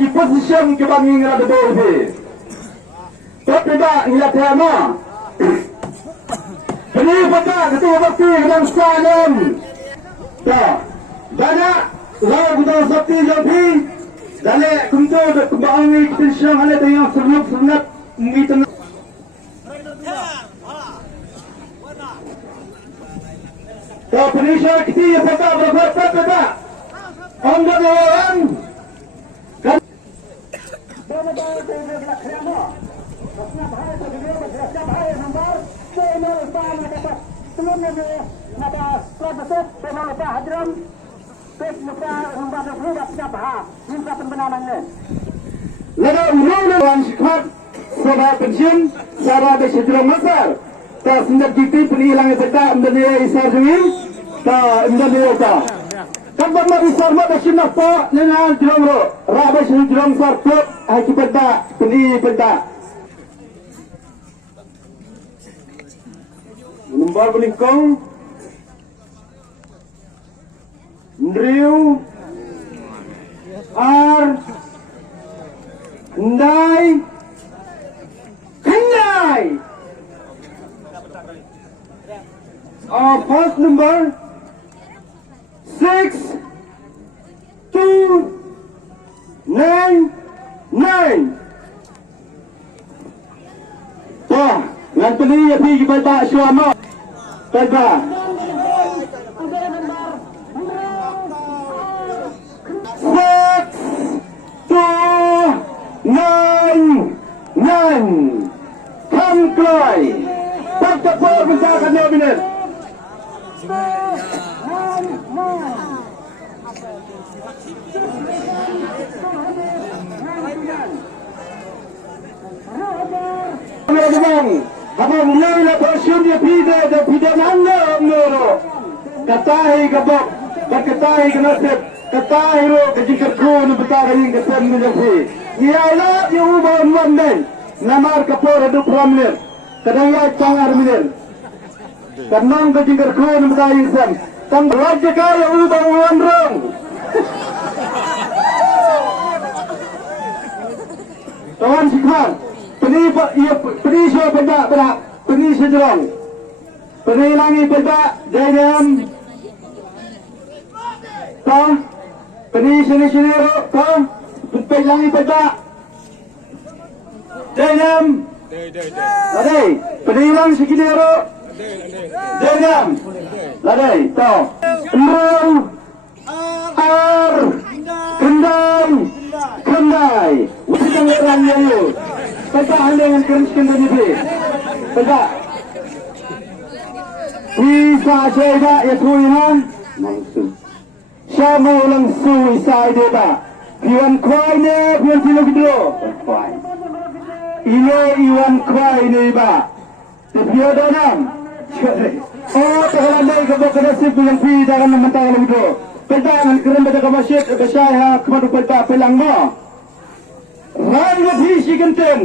bagi position ke bangi ngada boleh. Tapi tak hilang tema. Ini betul ketua bakti dalam salam. Tak. Banyak lawan ketua bakti jadi dalek kuntur bangi position hal yang sangat mungkin. Tak penisah kita betul betul tak. Anda orang. Lalu uluran sikap sahabat pensiun sahabat sejurang masar tak senjata kita penilangnya tetap menjadi isar jengil tak menjadi tak tanpa isar mak dah sinah tak dengan jurang ro rabai sejurang sarkut haki pedak peni pedak menembar belingkong Ndriu Ar Ndai Kendai first number 6299 Wah, nanti ni ya pergi kepada Syuama Pada 629 Come Cloy Pakcap Pol Mencakan Nobinet Abang mulai lah bersyukur dia pida nangga amnoro katahi kabok katahi kenasib katahi ro kejikar kun betara yang kesan menjadi ialah yang ubah men namar kapor hidup ramlir kadang cangar milir kanang kejikar kun betara yang kesan tam raja kaya ubah wanrong Tuan Sikhan Penisah pedak berak Penisah jerong Penilangi pedak Jayam Kau Penisah ni sini Kau Penilangi pedak Jayam Ladai Penilang sikini Jayam Ladai Kau Emrung Ar Kendai Kendai Wajibkan orang yang Tegak anda yang keraskan tadi Tegak Bisa saya ya kuihan Langsung Syamu langsung Isa ide tak Iwan kuai ni Iwan sila video Kuai Ini Iwan kuai ni ba Tapi ada nam Oh terhalandai kebak nasib yang pi jangan mentang video Tegak dengan keren baca ke masjid Kesyaiha kemadu petak pelang ma Raya bisi genteng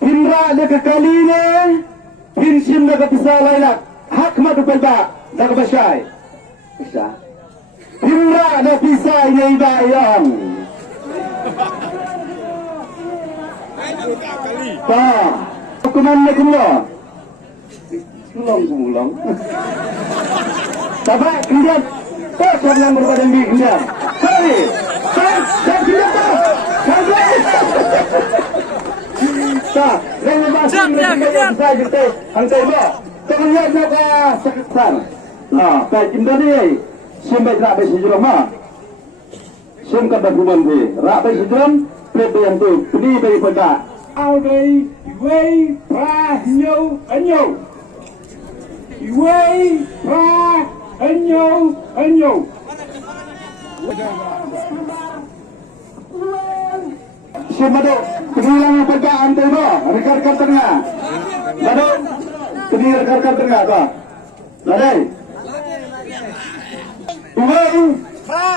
Pinra dia ke kali ni Pinsim dia ke pisau lailak Hak madu pelbak Dah ke basyai Pinra dia pisau ini iba yang Tak Hukuman ni kumlah Ulang Tapak kemudian Tak yang berbadan di kemudian Sorry Saya tidak tahu Tak, dengan bahasa Indonesia saya kita hantar ba. Terlihat nak sekitar. Nah, baik kita ni sampai nak bersejarah mah. Sampai dah bulan ni, rak bersejarah yang tu, beli daripada Audi, Way, Pra, Anyo. Way, Pra, Anyo. Madu, kenilang pegang tu ba, rekan-rekan tengah. Madu, kenilang rekan-rekan tengah ba. Ladai. Uang,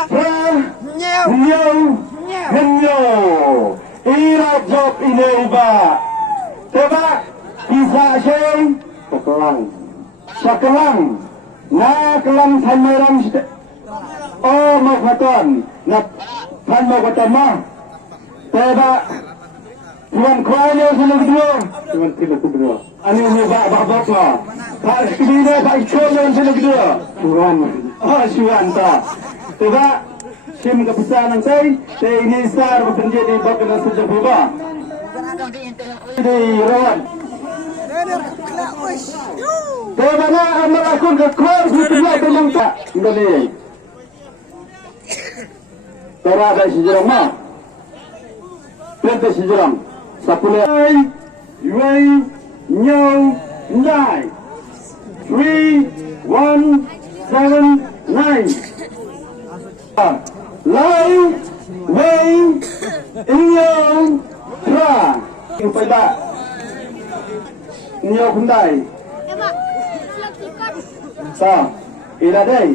pra, nyo. Ira job ini ba. Coba bisa saya Sakelang. Na kelang thamerang. Oh, maghatan. Na than maghatan mah. Teba Tuan Kuala sila kedua. Tuan sila kedua. Ani nyoba bapak. Pak kedua Pak Icholo sila kedua. Tuan. Oh Tuan ta. Teba sim kebesaran saya ini sar bekerja di bagian sejak berapa? Di Rawan. Bagaimana melakukan kekuatan di sebelah pemerintah Indonesia? Terada sejarah mah. Perintah sejarah. Sapulai, Yuai, Nyau, Ndai. 3, 1, 7, 9. Lai, Wei, Inyau, Tra. Upay ba? Inyau Kundai. Ta, iladay.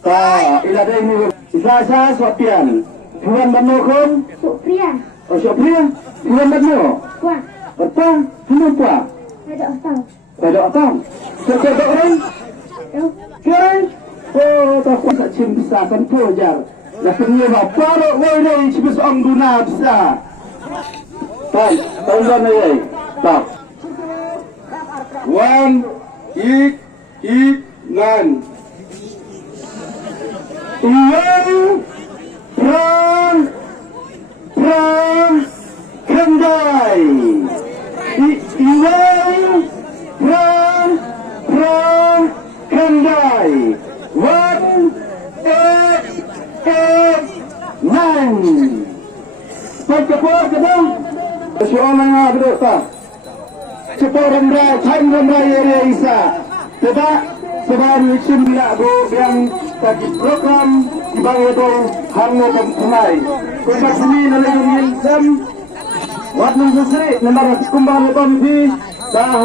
Ta, iladay ni. Isa-isa Sopian. Tuan Manokon. Soprian. Oh, Sopian. Tuan Manok. Kuat. Apa? Kenapa? Ada otang. Ada apa? Sekedar orang? Keren? Oh, tak kuasa cim bisa sentuh jar. Ya penyebab parok woi cibis ang guna bisa. Tak, tanggal ni. Tak. One, eat, ngan. Iwan, Pran, Kendai. Iwan, Pran, Kendai. 1, 8, 9. Cepat kedong. Soalan yang ada tak? Cepat rendah, cai rendah area Isa. Tidak sebab macam nak go yang tadi program ibang itu hango pemulai. Kita sini nanti yang jam. Wat nunggu sini, nanti kumbang itu di dah